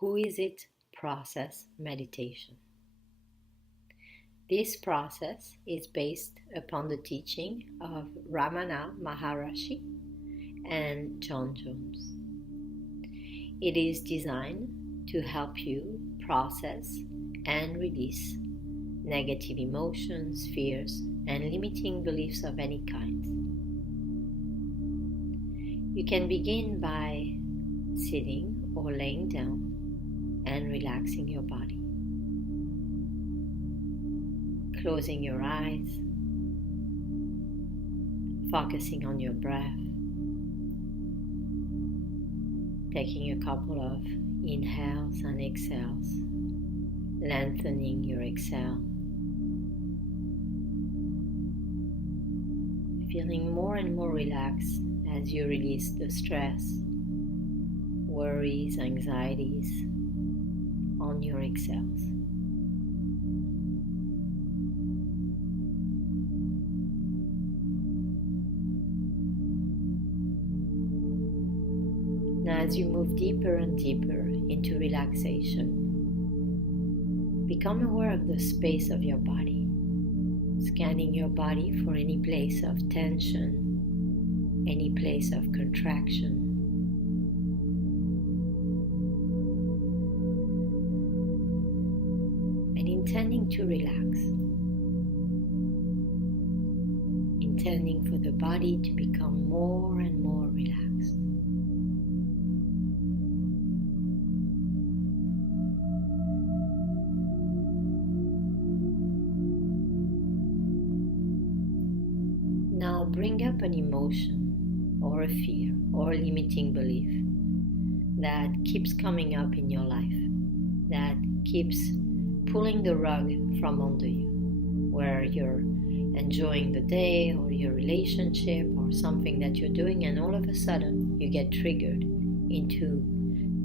Who is it? Process meditation. This process is based upon the teaching of Ramana Maharishi and John Jones. It is designed to help you process and release negative emotions, fears, and limiting beliefs of any kind. You can begin by sitting or laying down and relaxing your body. Closing your eyes, focusing on your breath, taking a couple of inhales and exhales, lengthening your exhale, feeling more and more relaxed as you release the stress, worries, anxieties on your exhales. Now, as you move deeper and deeper into relaxation, become aware of the space of your body, scanning your body for any place of tension, any place of contraction. And intending to relax, intending for the body to become more and more relaxed. Now bring up an emotion or a fear or a limiting belief that keeps coming up in your life, that keeps pulling the rug from under you, where you're enjoying the day or your relationship or something that you're doing, and all of a sudden you get triggered into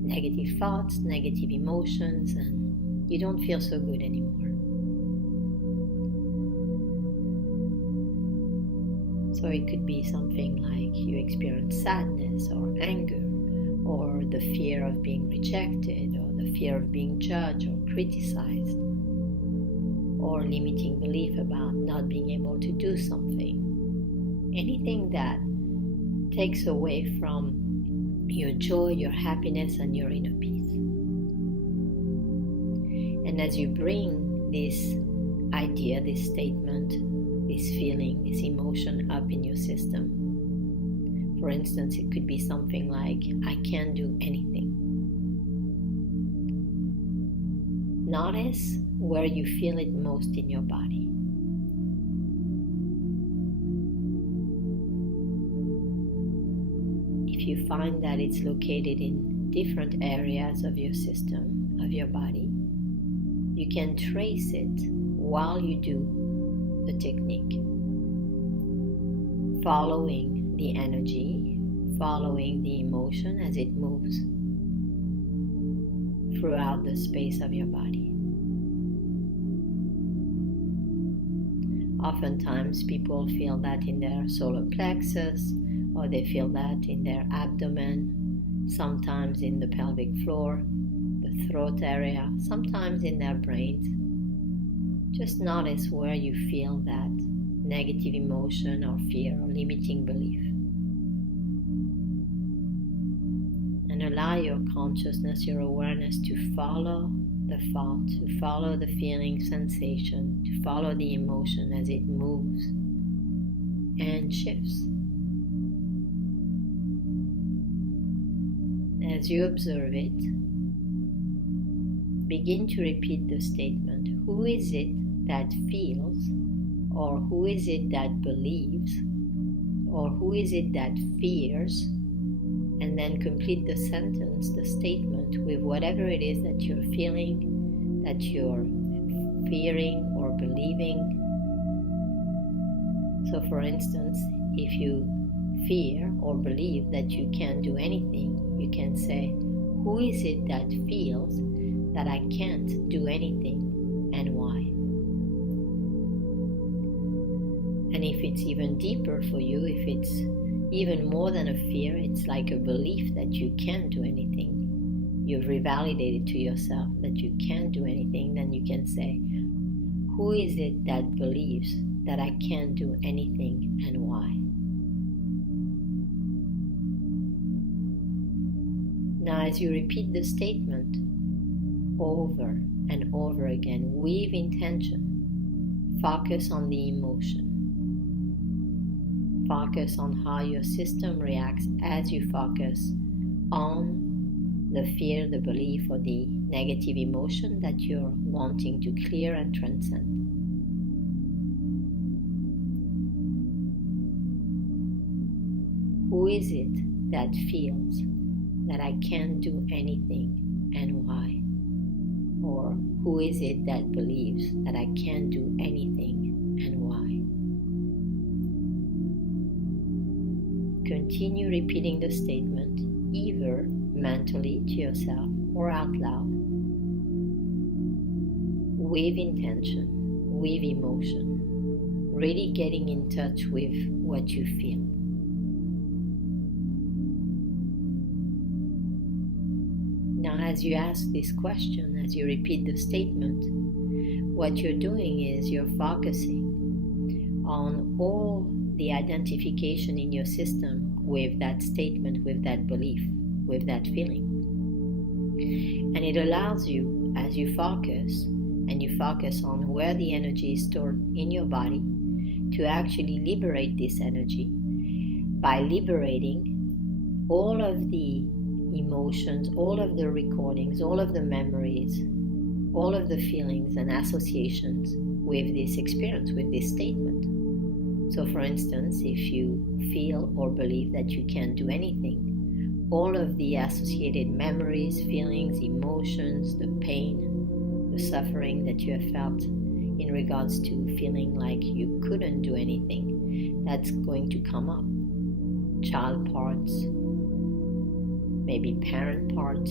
negative thoughts, negative emotions, and you don't feel so good anymore. So it could be something like you experience sadness or anger, or the fear of being rejected, or the fear of being judged or criticized, or limiting belief about not being able to do something. Anything that takes away from your joy, your happiness, and your inner peace. And as you bring this idea, this statement, this feeling, this emotion up in your system, for instance, it could be something like, I can't do anything. Notice where you feel it most in your body. If you find that it's located in different areas of your system, of your body, you can trace it while you do the technique, following the energy, following the emotion as it moves throughout the space of your body. Oftentimes people feel that in their solar plexus, or they feel that in their abdomen, sometimes in the pelvic floor, the throat area, sometimes in their brains. Just notice where you feel that negative emotion or fear or limiting belief. And allow your consciousness, your awareness to follow the thought, to follow the feeling, sensation, to follow the emotion as it moves and shifts. As you observe it, begin to repeat the statement, who is it that feels, or who is it that believes, or who is it that fears, and then complete the sentence, the statement, with whatever it is that you're feeling, that you're fearing or believing. So for instance, if you fear or believe that you can't do anything, you can say, who is it that feels that I can't do anything, and why? And if it's even deeper for you, if it's even more than a fear, it's like a belief that you can't do anything, you've revalidated to yourself that you can't do anything, then you can say, who is it that believes that I can't do anything and why? Now, as you repeat the statement over and over again with intention, focus on the emotion. Focus on how your system reacts as you focus on the fear, the belief, or the negative emotion that you're wanting to clear and transcend. Who is it that feels that I can't do anything and why? Or who is it that believes that I can't do anything and why? Continue repeating the statement either mentally to yourself or out loud, with intention, with emotion, really getting in touch with what you feel. Now, as you ask this question, as you repeat the statement, what you're doing is you're focusing on all the identification in your system with that statement, with that belief, with that feeling. And it allows you, as you focus, and you focus on where the energy is stored in your body, to actually liberate this energy by liberating all of the emotions, all of the recordings, all of the memories, all of the feelings and associations with this experience, with this statement. So for instance, if you feel or believe that you can't do anything, all of the associated memories, feelings, emotions, the pain, the suffering that you have felt in regards to feeling like you couldn't do anything, that's going to come up. Child parts, maybe parent parts,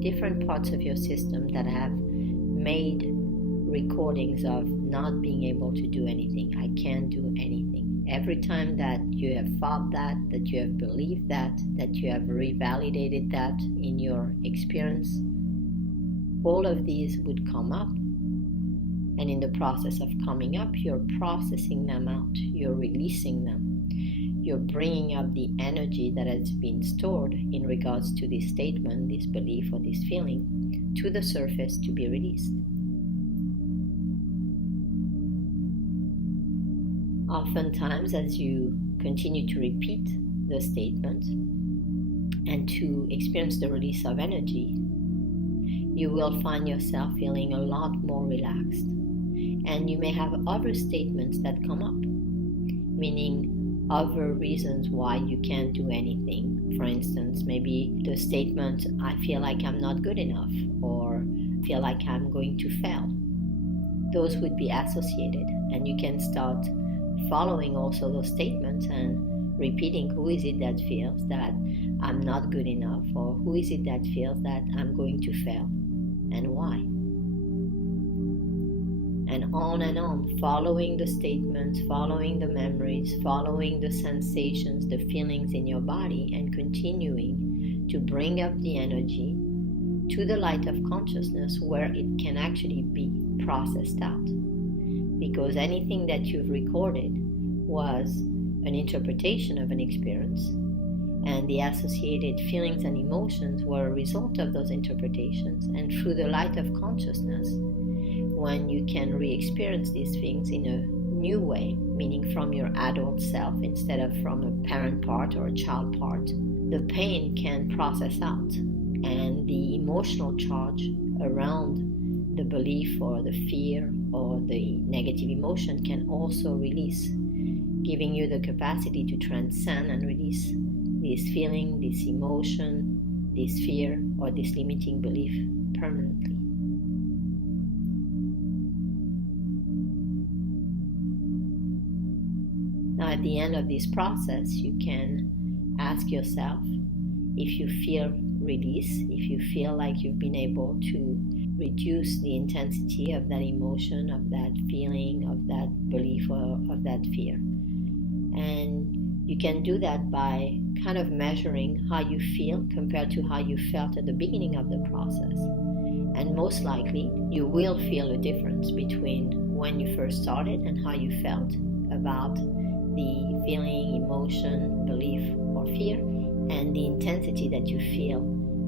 different parts of your system that have made recordings of not being able to do anything. I can't do anything. Every time that you have thought that you have believed that you have revalidated that in your experience, all of these would come up. And in the process of coming up, you're processing them out. You're releasing them. You're bringing up the energy that has been stored in regards to this statement, this belief, or this feeling to the surface to be released. Oftentimes, as you continue to repeat the statement and to experience the release of energy, you will find yourself feeling a lot more relaxed. And you may have other statements that come up, meaning other reasons why you can't do anything. For instance, maybe the statement, I feel like I'm not good enough, or feel like I'm going to fail. Those would be associated, and you can start following also those statements and repeating, who is it that feels that I'm not good enough, or who is it that feels that I'm going to fail, and why? And on, following the statements, following the memories, following the sensations, the feelings in your body, and continuing to bring up the energy to the light of consciousness where it can actually be processed out. Because anything that you've recorded was an interpretation of an experience, and the associated feelings and emotions were a result of those interpretations. And through the light of consciousness, when you can re-experience these things in a new way, meaning from your adult self instead of from a parent part or a child part, the pain can process out, and the emotional charge around the belief or the fear or the negative emotion can also release, giving you the capacity to transcend and release this feeling, this emotion, this fear, or this limiting belief permanently. Now, at the end of this process, you can ask yourself if you feel release, if you feel like you've been able to reduce the intensity of that emotion, of that feeling, of that belief, or of that fear. And You can do that by kind of measuring how you feel compared to how you felt at the beginning of the process. And most likely, you will feel a difference between when you first started and how you felt about the feeling, emotion, belief, or fear, and the intensity that you feel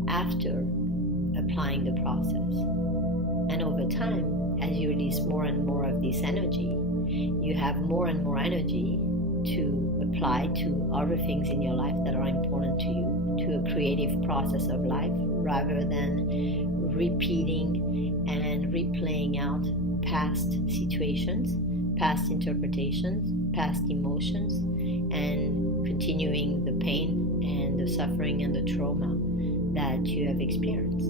after applying the process. And over time, as you release more and more of this energy, you have more and more energy to apply to other things in your life that are important to you, to a creative process of life, rather than repeating and replaying out past situations, past interpretations, past emotions, and continuing the pain and the suffering and the trauma that you have experienced.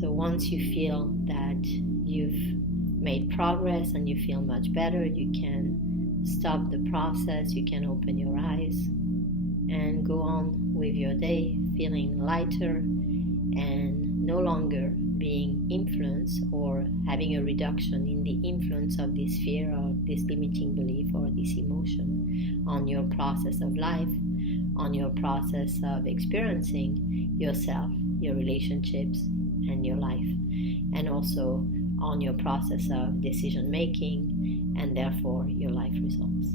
So once you feel that you've made progress and you feel much better, you can stop the process, you can open your eyes and go on with your day feeling lighter and no longer being influenced or having a reduction in the influence of this fear or this limiting belief or this emotion on your process of life, on your process of experiencing yourself, your relationships, and your life, and also on your process of decision making and therefore your life results.